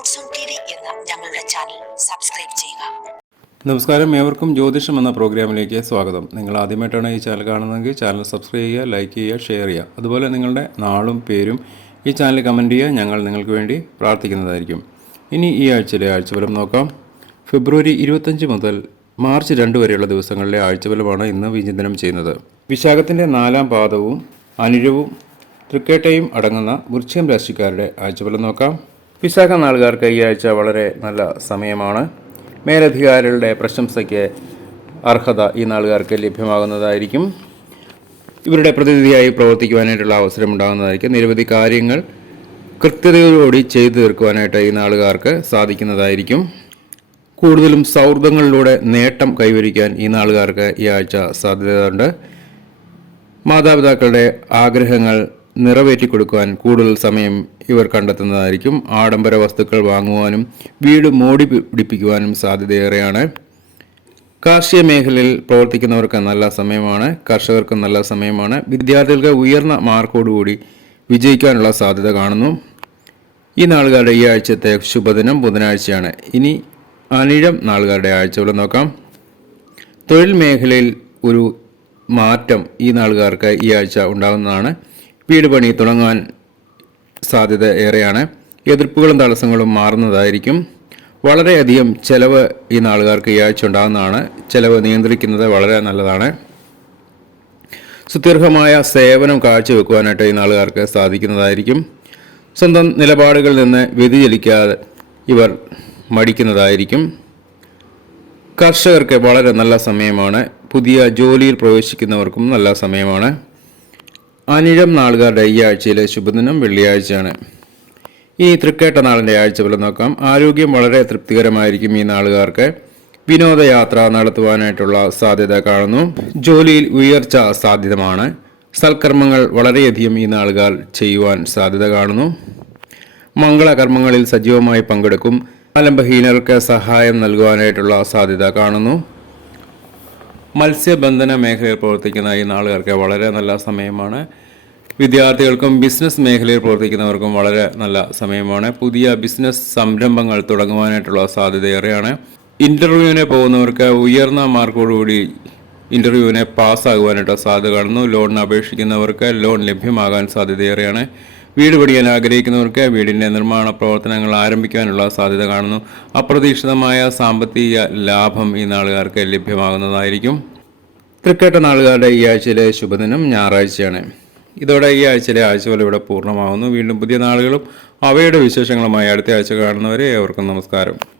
എന്ന ഞങ്ങളുടെ channel subscribe ചെയ്യുക നമസ്കാരം. ഏവർക്കും ജ്യോതിഷം എന്ന പ്രോഗ്രാമിലേക്ക് സ്വാഗതം. നിങ്ങൾ ആദ്യമായിട്ടാണ് ഈ ചാനൽ കാണുന്നതെങ്കിൽ ചാനൽ സബ്സ്ക്രൈബ് ചെയ്യുക ലൈക്ക് ചെയ്യുക ഷെയർ ചെയ്യുക. അതുപോലെ നിങ്ങളുടെ നാളും പേരും ഈ ചാനൽ കമന്റ് ചെയ്യുക. ഞങ്ങൾ നിങ്ങൾക്ക് വേണ്ടി പ്രാർത്ഥിക്കുന്നതായിരിക്കും. ഇനി ഈ ആഴ്ചയിലെ ആഴ്ചഫലം നോക്കാം. ഫെബ്രുവരി ഇരുപത്തഞ്ച് മുതൽ മാർച്ച് രണ്ട് വരെയുള്ള ദിവസങ്ങളിലെ ആഴ്ചഫലമാണ് ഇന്ന് വിചിന്തനം ചെയ്യുന്നത്. വിശാഖത്തിന്റെ നാലാം പാദവും അനിഴവും തൃക്കേട്ടയും അടങ്ങുന്ന വൃശ്ചികം രാശിക്കാരുടെ ആഴ്ചഫലം നോക്കാം. വിശാഖ നാളുകാർക്ക് ഈ ആഴ്ച വളരെ നല്ല സമയമാണ്. മേലധികാരികളുടെ പ്രശംസയ്ക്ക് അർഹത ഈ നാളുകാർക്ക് ലഭ്യമാകുന്നതായിരിക്കും. ഇവരുടെ പ്രതിനിധിയായി പ്രവർത്തിക്കുവാനായിട്ടുള്ള അവസരം ഉണ്ടാകുന്നതായിരിക്കും നിരവധി കാര്യങ്ങൾ കൃത്യതയോടുകൂടി ചെയ്തു തീർക്കുവാനായിട്ട് ഈ നാളുകാർക്ക് സാധിക്കുന്നതായിരിക്കും. കൂടുതലും സൗഹൃദങ്ങളിലൂടെ നേട്ടം കൈവരിക്കാൻ ഈ നാളുകാർക്ക് ഈ ആഴ്ച സാധ്യതയുണ്ട്. മാതാപിതാക്കളുടെ ആഗ്രഹങ്ങൾ നിറവേറ്റി കൊടുക്കുവാൻ കൂടുതൽ സമയം ഇവർ കണ്ടെത്തുന്നതായിരിക്കും. ആഡംബര വസ്തുക്കൾ വാങ്ങുവാനും വീട് മോടി പിടിപ്പിക്കുവാനും സാധ്യതയേറെയാണ്. കാർഷിക മേഖലയിൽ പ്രവർത്തിക്കുന്നവർക്ക് നല്ല സമയമാണ് കർഷകർക്ക് നല്ല സമയമാണ്. വിദ്യാർത്ഥികൾക്ക് ഉയർന്ന മാർക്കോടുകൂടി വിജയിക്കാനുള്ള സാധ്യത കാണുന്നു. ഈ നാളുകാരുടെ ഈ ആഴ്ചത്തെ ശുഭദിനം ബുധനാഴ്ചയാണ്. ഇനി അനിഴം നാളുകാരുടെ ആഴ്ചകൾ നോക്കാം. തൊഴിൽ മേഖലയിൽ ഒരു മാറ്റം ഈ നാളുകാർക്ക് ഈ ആഴ്ച ഉണ്ടാകുന്നതാണ്. വീട് പണി തുടങ്ങാൻ സാധ്യത ഏറെയാണ്. എതിർപ്പുകളും തടസ്സങ്ങളും മാറുന്നതായിരിക്കും. വളരെയധികം ചെലവ് ഈ നാളുകാർക്ക് ഈ ആഴ്ച ഉണ്ടാകുന്നതാണ്. ചെലവ് നിയന്ത്രിക്കുന്നത് വളരെ നല്ലതാണ്. സുദീർഘമായ സേവനം കാഴ്ചവെക്കുവാനായിട്ട് ഈ നാളുകാർക്ക് സാധിക്കുന്നതായിരിക്കും. സ്വന്തം നിലപാടുകളിൽ നിന്ന് വ്യതിചലിക്കാതെ ഇവർ മടിക്കുന്നതായിരിക്കും. കർഷകർക്ക് വളരെ നല്ല സമയമാണ്. പുതിയ ജോലിയിൽ പ്രവേശിക്കുന്നവർക്കും നല്ല സമയമാണ്. അനിഴം നാളുകാരുടെ ഈ ആഴ്ചയിലെ ശുഭദിനം വെള്ളിയാഴ്ചയാണ്. ഇനി തൃക്കേട്ട നാളിന്റെ ആഴ്ചഫലം നോക്കാം. ആരോഗ്യം വളരെ തൃപ്തികരമായിരിക്കും ഈ നാളുകാർക്ക്. വിനോദയാത്ര നടത്തുവാനായിട്ടുള്ള സാധ്യത കാണുന്നു. ജോലിയിൽ ഉയർച്ച സാധ്യതമാണ്. സൽക്കർമ്മങ്ങൾ വളരെയധികം ഈ നാളുകാർ ചെയ്യുവാൻ സാധ്യത കാണുന്നു. മംഗളകർമ്മങ്ങളിൽ സജീവമായി പങ്കെടുക്കും. അലംബഹീനർക്ക് സഹായം നൽകുവാനായിട്ടുള്ള സാധ്യത കാണുന്നു. മത്സ്യബന്ധന മേഖലയിൽ പ്രവർത്തിക്കുന്ന ഈ നാളുകാർക്ക് വളരെ നല്ല സമയമാണ്. വിദ്യാർത്ഥികൾക്കും ബിസിനസ് മേഖലയിൽ പ്രവർത്തിക്കുന്നവർക്കും വളരെ നല്ല സമയമാണ്. പുതിയ ബിസിനസ് സംരംഭങ്ങൾ തുടങ്ങുവാനായിട്ടുള്ള സാധ്യതയേറെയാണ് ഇന്റർവ്യൂവിന് പോകുന്നവർക്ക് ഉയർന്ന മാർക്കോടുകൂടി ഇന്റർവ്യൂവിനെ പാസ്സാകുവാനായിട്ട് സാധ്യത കാണുന്നു ലോണിന് അപേക്ഷിക്കുന്നവർക്ക് ലോൺ ലഭ്യമാകാൻ സാധ്യതയേറെയാണ് വീട് പണിയാൻ ആഗ്രഹിക്കുന്നവർക്ക് വീടിന്റെ നിർമ്മാണ പ്രവർത്തനങ്ങൾ ആരംഭിക്കാനുള്ള സാധ്യത കാണുന്നു. അപ്രതീക്ഷിതമായ സാമ്പത്തിക ലാഭം ഈ നാളുകാർക്ക് ലഭ്യമാകുന്നതായിരിക്കും. തൃക്കേട്ട നാളുകാരുടെ ഈ ആഴ്ചയിലെ ശുഭദിനം ഞായറാഴ്ചയാണ്. ഇതോടെ ഈ ആഴ്ചയിലെ ആഴ്ചകൾ ഇവിടെ പൂർണമാകുന്നു. വീണ്ടും പുതിയ നാളുകളും അവയുടെ വിശേഷങ്ങളുമായി അടുത്ത ആഴ്ച കാണുന്നവരെ ഏവർക്കും നമസ്കാരം.